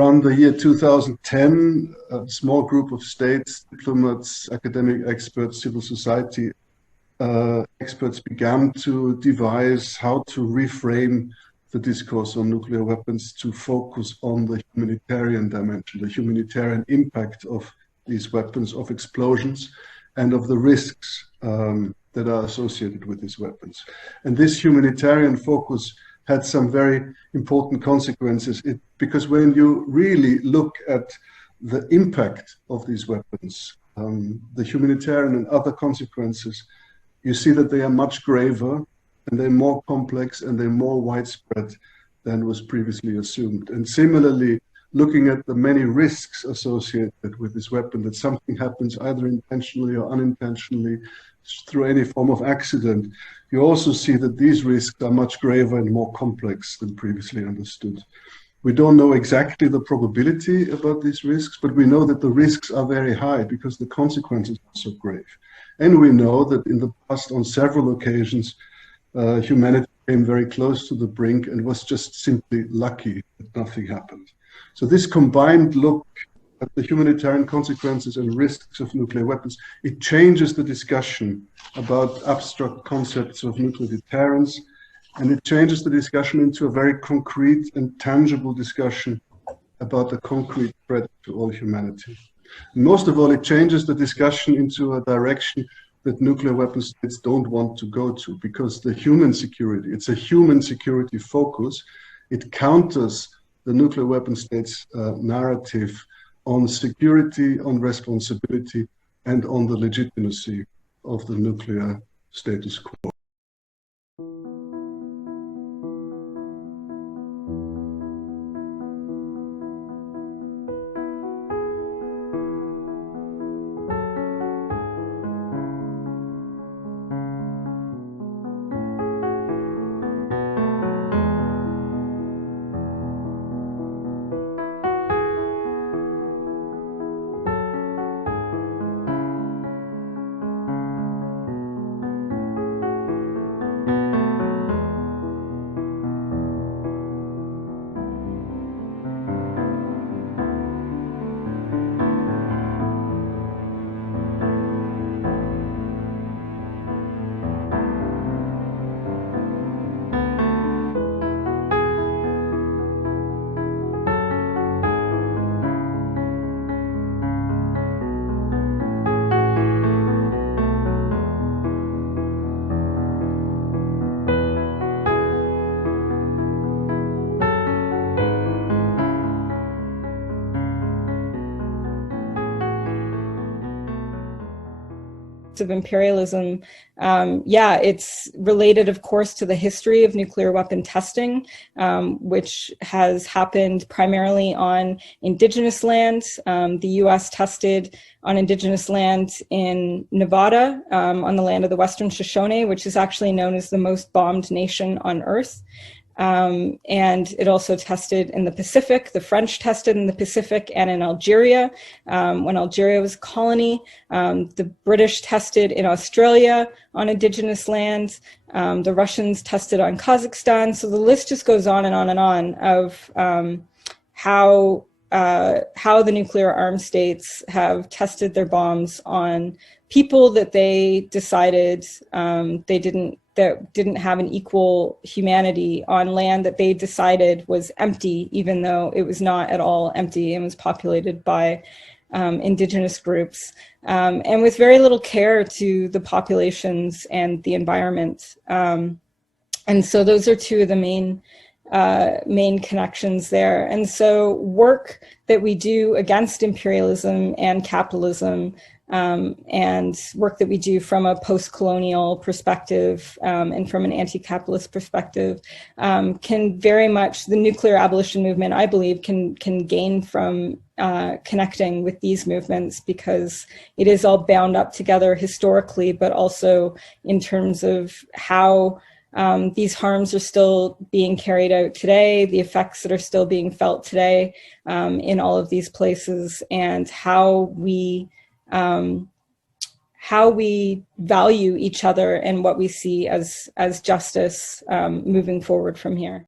Around the year 2010, a small group of states, diplomats, academic experts, civil society experts began to devise how to reframe the discourse on nuclear weapons to focus on the humanitarian dimension, the humanitarian impact of these weapons, of explosions, and of the risks that are associated with these weapons. And this humanitarian focus had some very important consequences because when you really look at the impact of these weapons, the humanitarian and other consequences, you see that they are much graver and they're more complex and they're more widespread than was previously assumed. And similarly, looking at the many risks associated with this weapon, that something happens either intentionally or unintentionally through any form of accident, you also see that these risks are much graver and more complex than previously understood. We don't know exactly the probability about these risks, but we know that the risks are very high because the consequences are so grave. And we know that in the past, on several occasions, humanity came very close to the brink and was just simply lucky that nothing happened. So this combined look at the humanitarian consequences and risks of nuclear weapons, it changes the discussion about abstract concepts of nuclear deterrence, and it changes the discussion into a very concrete and tangible discussion about the concrete threat to all humanity. And most of all, it changes the discussion into a direction that nuclear weapon states don't want to go to, because the human security, it's a human security focus. It counters the nuclear weapon states' narrative on security, on responsibility, and on the legitimacy of the nuclear status quo. Of imperialism, it's related, of course, to the history of nuclear weapon testing, which has happened primarily on indigenous land. The US tested on indigenous land in Nevada, on the land of the Western Shoshone, which is actually known as the most bombed nation on Earth. And it also tested in the Pacific. The French tested in the Pacific and in Algeria, when Algeria was a colony. The British tested in Australia on indigenous land. The Russians tested on Kazakhstan. So the list just goes on and on and on of how the nuclear armed states have tested their bombs on people that they decided that didn't have an equal humanity, on land that they decided was empty, even though it was not at all empty and was populated by indigenous groups, and with very little care to the populations and the environment. And so those are two of the main connections there. And so work that we do against imperialism and capitalism, and work that we do from a post-colonial perspective, and from an anti-capitalist perspective, can very much, the nuclear abolition movement, I believe, can gain from connecting with these movements, because it is all bound up together historically, but also in terms of how these harms are still being carried out today, the effects that are still being felt today in all of these places, and how we value each other and what we see as justice moving forward from here.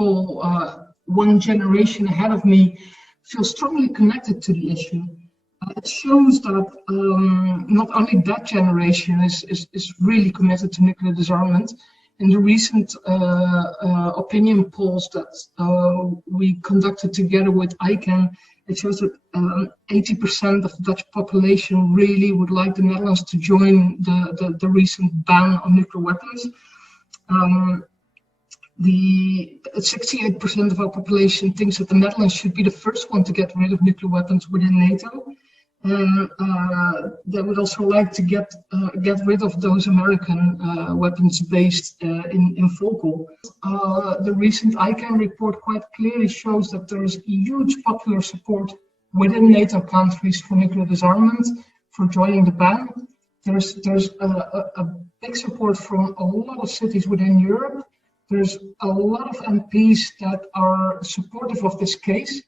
people one generation ahead of me feel strongly connected to the issue. It shows that not only that generation is really committed to nuclear disarmament. In the recent opinion polls that we conducted together with ICANN, it shows that 80% of the Dutch population really would like the Netherlands to join the recent ban on nuclear weapons. The 68% of our population thinks that the Netherlands should be the first one to get rid of nuclear weapons within NATO. And they would also like to get rid of those American weapons based in Volkel. The recent ICANN report quite clearly shows that there is huge popular support within NATO countries for nuclear disarmament, for joining the ban. There's a big support from a lot of cities within Europe. There's a lot of MPs that are supportive of this case.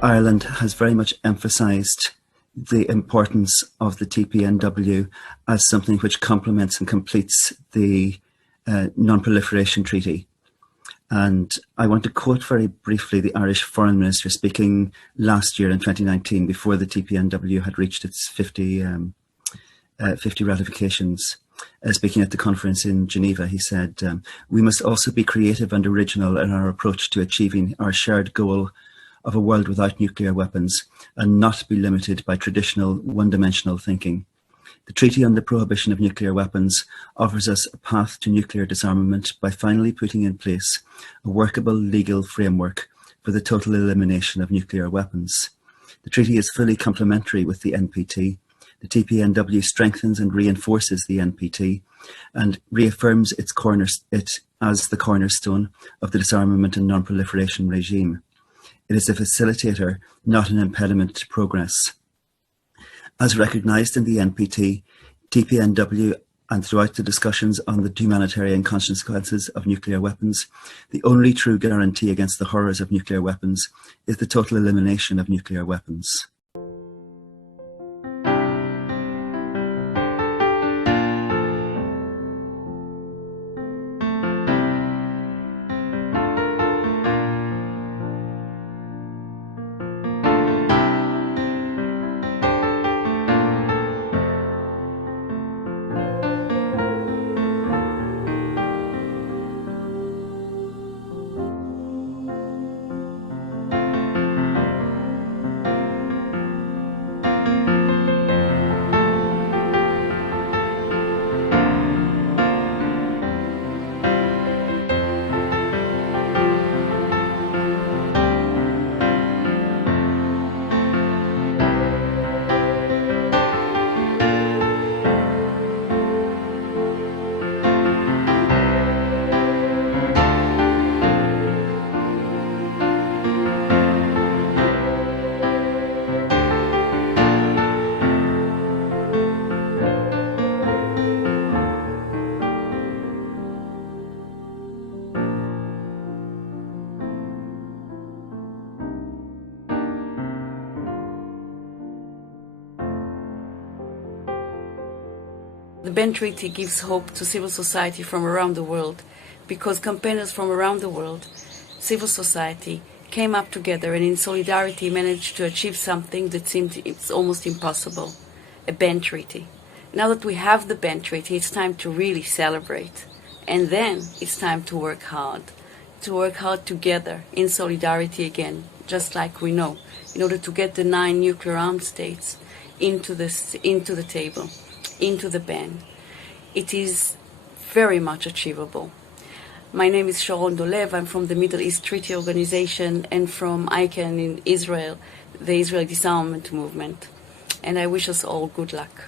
Ireland has very much emphasised the importance of the TPNW as something which complements and completes the Non-Proliferation Treaty. And I want to quote very briefly the Irish Foreign Minister speaking last year in 2019 before the TPNW had reached its 50 ratifications. Speaking at the conference in Geneva, he said, "We must also be creative and original in our approach to achieving our shared goal of a world without nuclear weapons and not be limited by traditional one-dimensional thinking. The Treaty on the Prohibition of Nuclear Weapons offers us a path to nuclear disarmament by finally putting in place a workable legal framework for the total elimination of nuclear weapons. The treaty is fully complementary with the NPT. The TPNW strengthens and reinforces the NPT and reaffirms it as the cornerstone of the disarmament and non-proliferation regime. It is a facilitator, not an impediment to progress. As recognised in the NPT, TPNW and throughout the discussions on the humanitarian consequences of nuclear weapons, the only true guarantee against the horrors of nuclear weapons is the total elimination of nuclear weapons." The ban treaty gives hope to civil society from around the world, because campaigners from around the world, civil society, came up together and in solidarity managed to achieve something that seemed it's almost impossible, a ban treaty. Now that we have the ban treaty, it's time to really celebrate. And then it's time to work hard together in solidarity again, just like we know, in order to get the 9 nuclear-armed states into the table, into the ban. It is very much achievable. My name is Sharon Dolev. I'm from the Middle East Treaty Organization and from ICANN in Israel, the Israel Disarmament Movement. And I wish us all good luck.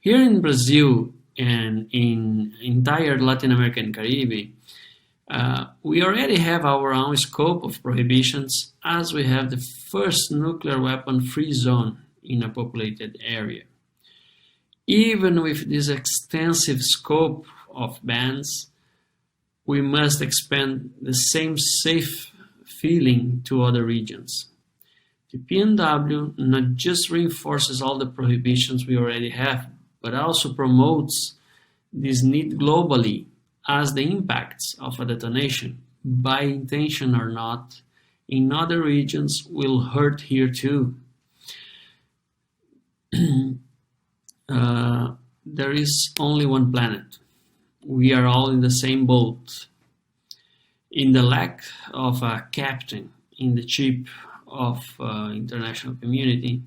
Here in Brazil and in entire Latin America and Caribbean, we already have our own scope of prohibitions, as we have the first nuclear weapon-free zone in a populated area. Even with this extensive scope of bans, we must expand the same safe feeling to other regions. The PNW not just reinforces all the prohibitions we already have, but also promotes this need globally, as the impacts of a detonation, by intention or not, in other regions will hurt here too. There is only one planet. We are all in the same boat. In the lack of a captain in the ship of international community,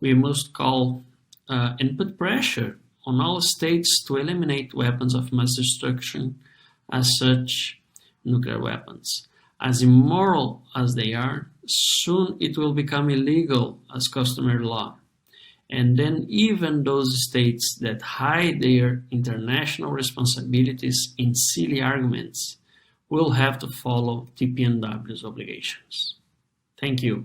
we must call and put pressure on all states to eliminate weapons of mass destruction, as such nuclear weapons. As immoral as they are, soon it will become illegal as customary law. And then even those states that hide their international responsibilities in silly arguments will have to follow TPNW's obligations. Thank you.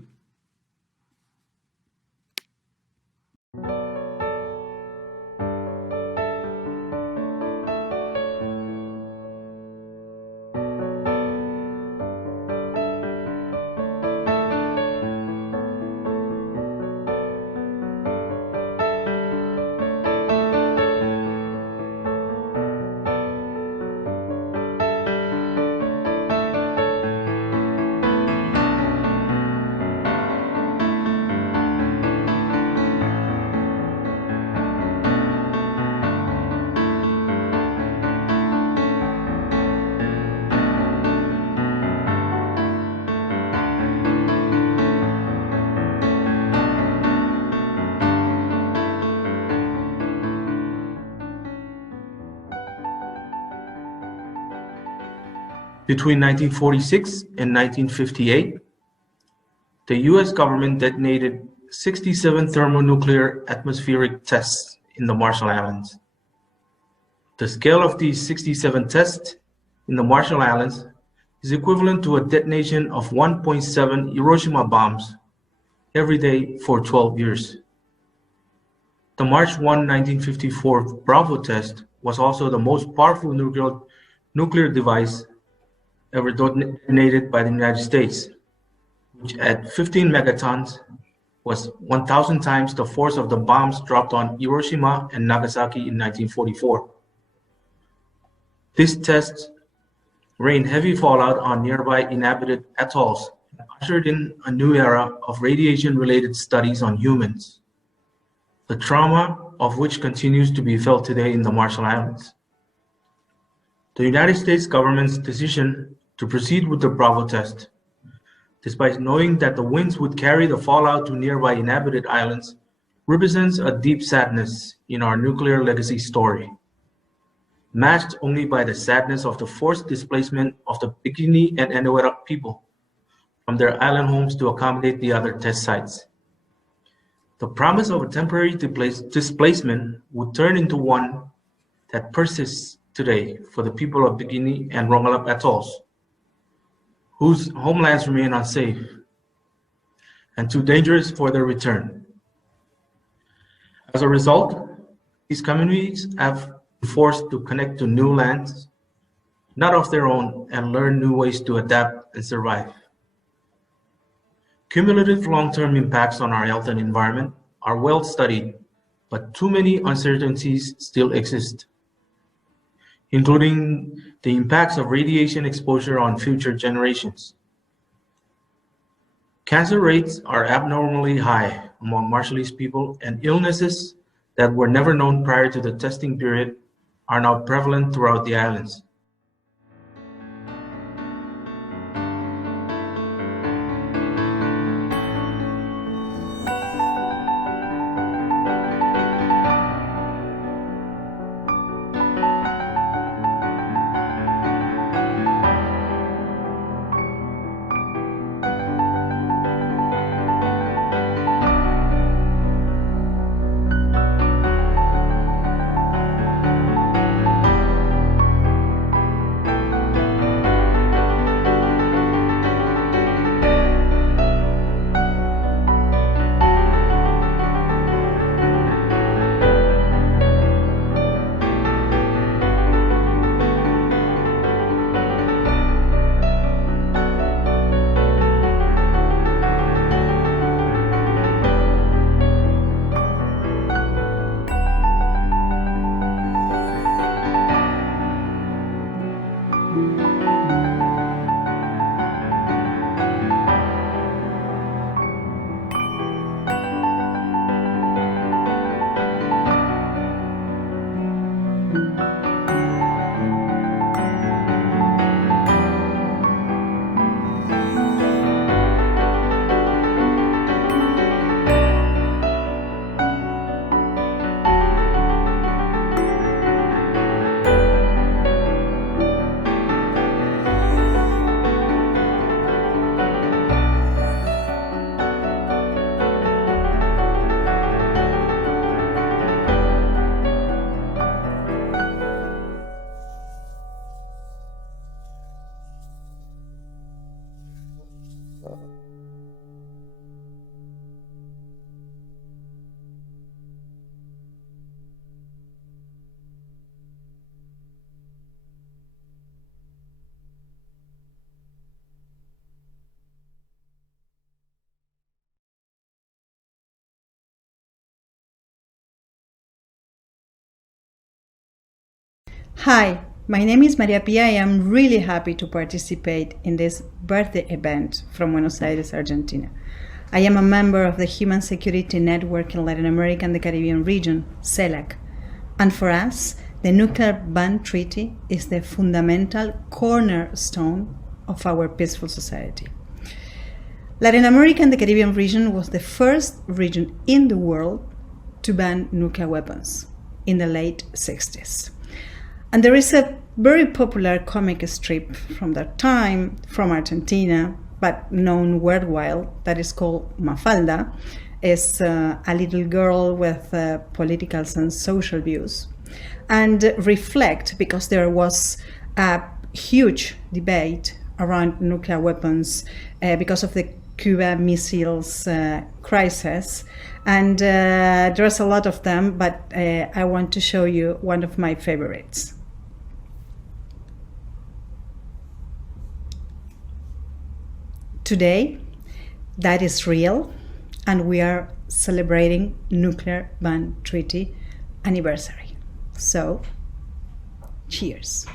Between 1946 and 1958, the US government detonated 67 thermonuclear atmospheric tests in the Marshall Islands. The scale of these 67 tests in the Marshall Islands is equivalent to a detonation of 1.7 Hiroshima bombs every day for 12 years. The March 1, 1954 Bravo test was also the most powerful nuclear device ever detonated by the United States, which at 15 megatons was 1,000 times the force of the bombs dropped on Hiroshima and Nagasaki in 1944. This test rained heavy fallout on nearby inhabited atolls and ushered in a new era of radiation-related studies on humans, the trauma of which continues to be felt today in the Marshall Islands. The United States government's decision to proceed with the Bravo test, despite knowing that the winds would carry the fallout to nearby inhabited islands, represents a deep sadness in our nuclear legacy story, matched only by the sadness of the forced displacement of the Bikini and Eniwetok people from their island homes to accommodate the other test sites. The promise of a temporary displacement would turn into one that persists today for the people of Bikini and Rongelap atolls, whose homelands remain unsafe and too dangerous for their return. As a result, these communities have been forced to connect to new lands, not of their own, and learn new ways to adapt and survive. Cumulative long-term impacts on our health and environment are well studied, but too many uncertainties still exist, including the impacts of radiation exposure on future generations. Cancer rates are abnormally high among Marshallese people, and illnesses that were never known prior to the testing period are now prevalent throughout the islands. Hi, my name is Maria Pia. I am really happy to participate in this birthday event from Buenos Aires, Argentina. I am a member of the Human Security Network in Latin America and the Caribbean region, CELAC. And for us, the Nuclear Ban Treaty is the fundamental cornerstone of our peaceful society. Latin America and the Caribbean region was the first region in the world to ban nuclear weapons in the late 60s. And there is a very popular comic strip from that time from Argentina, but known worldwide, that is called Mafalda, is a little girl with political and social views, and reflect, because there was a huge debate around nuclear weapons because of the Cuba missiles crisis, and there's a lot of them, but I want to show you one of my favorites. Today, that is real, and we are celebrating Nuclear Ban Treaty anniversary. So, cheers.